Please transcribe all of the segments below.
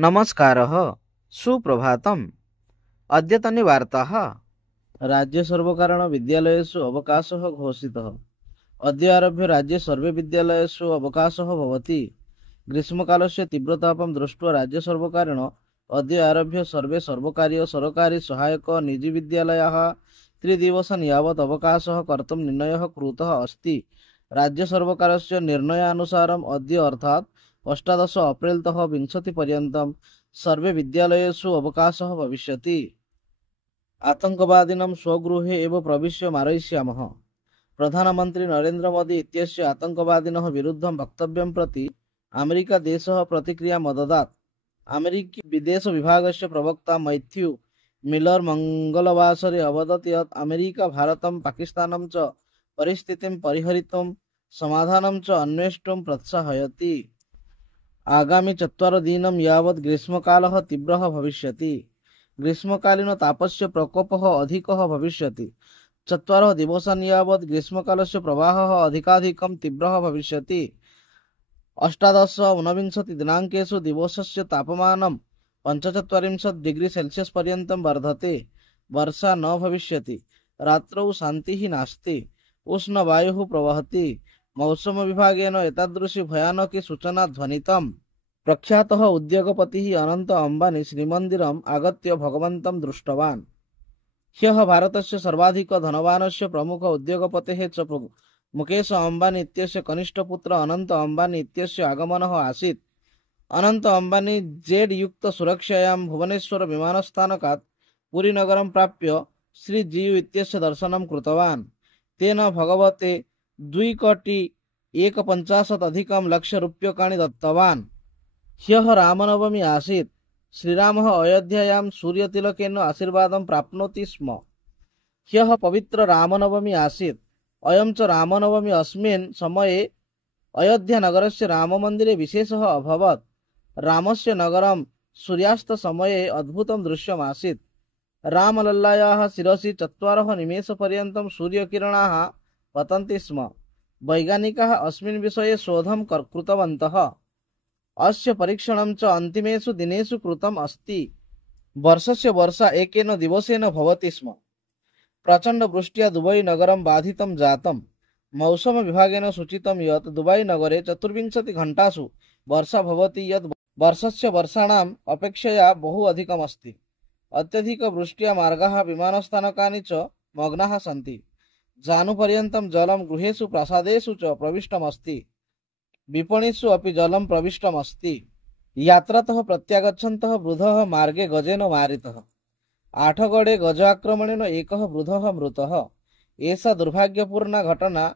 नमस्कारः सुप्रभातम्। अद्यतनी वार्ताः। राज्यसर्वकारेण विद्यालयेषु अवकाशः घोषितः। अद्य आरभ्य राज्ये सर्वे विद्यालयेषु अवकाशः भवति। ग्रीष्मकालस्य तीव्रतापं दृष्ट्वा राज्यसर्वकारेण अद्य आरभ्य सर्वे सर्वकारीय सरकारी सहायक निजीविद्यालयाः त्रिदिवसं यावत् अवकाशः कर्तुं निर्णयः कृतः अस्ति। राज्यसर्वकारस्य निर्णयानुसारम् अद्य अर्थात् 18 अप्रैलतः 20 पर्यन्तं सर्वे विद्यालयेषु अवकाशः भविष्यति। आतङ्कवादिनं स्वगृहे एव प्रविश्य मारयिष्यामः। प्रधानमन्त्री नरेन्द्र मोदी इत्यस्य आतङ्कवादिनः विरुद्धं वक्तव्यं प्रति अमेरिकादेशः प्रतिक्रियाम् अददात्। अमेरिकी विदेशविभागस्य प्रवक्ता मैथ्यू मिलर मंगलवासरे अवदत् यत् अमेरिका भारतं पाकिस्तानं च परिस्थितिं परिहरितुं समाधानं च अन्वेष्टुं प्रोत्साहयति। आगामि 4 दिनं यावत् ग्रीष्मकालः तीव्रः भविष्यति। ग्रीष्मकालीन तापस्य प्रकोपः अधिकः भविष्यति। 4 दिवसान् यावत् ग्रीष्मकालस्य प्रवाहः अधिकाधिकं तीव्रः भविष्यति। 18-29 दिनाङ्केषु दिवसस्य तापमानं 45 डिग्री सेल्सियस् पर्यन्तं वर्धते। वर्षा न भविष्यति। रात्रौ शान्तिः नास्ति। उष्णवायुः प्रवहति। मौसमविभागेन एतादृशी भयानकी सूचना ध्वनितम्। प्रख्यातः उद्योगपतिः अनन्त अम्बानी श्रीमन्दिरम् आगत्य भगवन्तं दृष्टवान्। ह्यः भारतस्य सर्वाधिक धनवानस्य प्रमुख उद्योगपतेः च मुकेश अम्बानी इत्यस्य कनिष्ठपुत्र अनन्त अम्बानी इत्यस्य आगमनः आसीत्। अनन्त अम्बानी जेड् युक्त सुरक्षायां भुवनेश्वर विमानस्थानकात् पुरीनगरं प्राप्य श्रीजीयु इत्यस्य दर्शनं कृतवान्। तेन भगवते 2,51,50,000 रूप्यकाणि दत्तवान्। ह्यः रामनवमी आसीत्। श्रीरामः अयोध्यायां सूर्यतिलकेन आशीर्वादं प्राप्नोति स्म। ह्यः पवित्र रामनवमी आसीत्। अयं च रामनवमी अस्मिन् समये अयोध्यानगरस्य राममन्दिरे विशेषः अभवत्। रामस्य नगरं सूर्यास्तसमये अद्भुतं दृश्यम् आसीत्। रामलल्लायाः शिरसि 4 निमेषपर्यन्तं सूर्यकिरणाः पतन्ति स्म। वैज्ञानिकाः अस्मिन् विषये शोधं कृतवन्तः। अस्य परीक्षणं च अन्तिमेषु दिनेषु कृतम् अस्ति। वर्षस्य वर्षा एकेन दिवसेन भवति स्म। प्रचण्डवृष्ट्या दुबै नगरं बाधितं जातम्। मौसमविभागेन सूचितं यत् दुबै नगरे 24 घण्टासु वर्षा भवति यत् वर्षस्य वर्षाणाम् अपेक्षया बहु अधिकमस्ति। अत्यधिकवृष्ट्या मार्गाः विमानस्थानकानि च मग्नाः सन्ति। जानुपर्यन्तं जलं गृहेषु प्रासादेषु च प्रविष्टमस्ति। विपणिषु अपि जलं प्रविष्टमस्ति। यात्रातः प्रत्यागच्छन्तः वृद्धः मार्गे गजेन मारितः। आठगडे गजाक्रमणेन एकः वृद्धः मृतः। एषा दुर्भाग्यपूर्णा घटना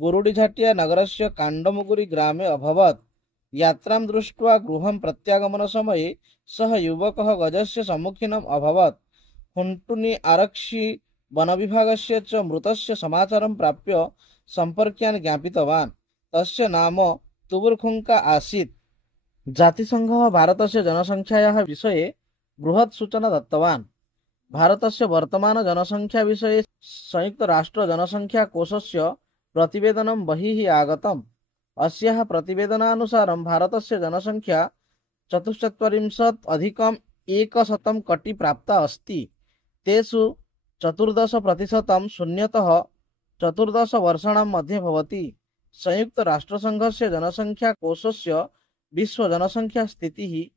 बुरुडिझाटिया नगरस्य काण्डमुगुरी ग्रामे अभवत्। यात्रां दृष्ट्वा गृहं प्रत्यागमनसमये सः युवकः गजस्य सम्मुखीनम् अभवत्। हुण्टुनि आरक्षी वनविभागस्य च मृतस्य समाचारं प्राप्य सम्पर्कीयान् ज्ञापितवान्। तस्य नाम तुबुर्खुङ्का आसीत्। जातिसङ्घः भारतस्य जनसङ्ख्यायाः विषये बृहत् सूचना दत्तवान्। भारतस्य वर्तमान जनसङ्ख्या विषये संयुक्तराष्ट्र जनसङ्ख्याकोशस्य प्रतिवेदनं बहिः आगतम्। अस्याः प्रतिवेदनानुसारं भारतस्य जनसङ्ख्या 44,100 कोटि प्राप्ता अस्ति। तेषु 14% शून्यतः 14 वर्षाणां मध्ये भवति। संयुक्तराष्ट्रसङ्घस्य जनसङ्ख्याकोशस्य विश्वजनसङ्ख्या स्थितिः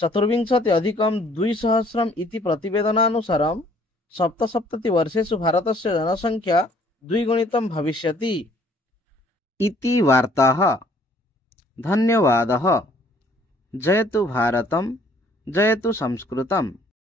24,200,000 इति प्रतिवेदनानुसारं 77 वर्षेषु भारतस्य जनसङ्ख्या द्विगुणितं भविष्यति इति वार्ताः। धन्यवादः। जयतु भारतं, जयतु संस्कृतम्।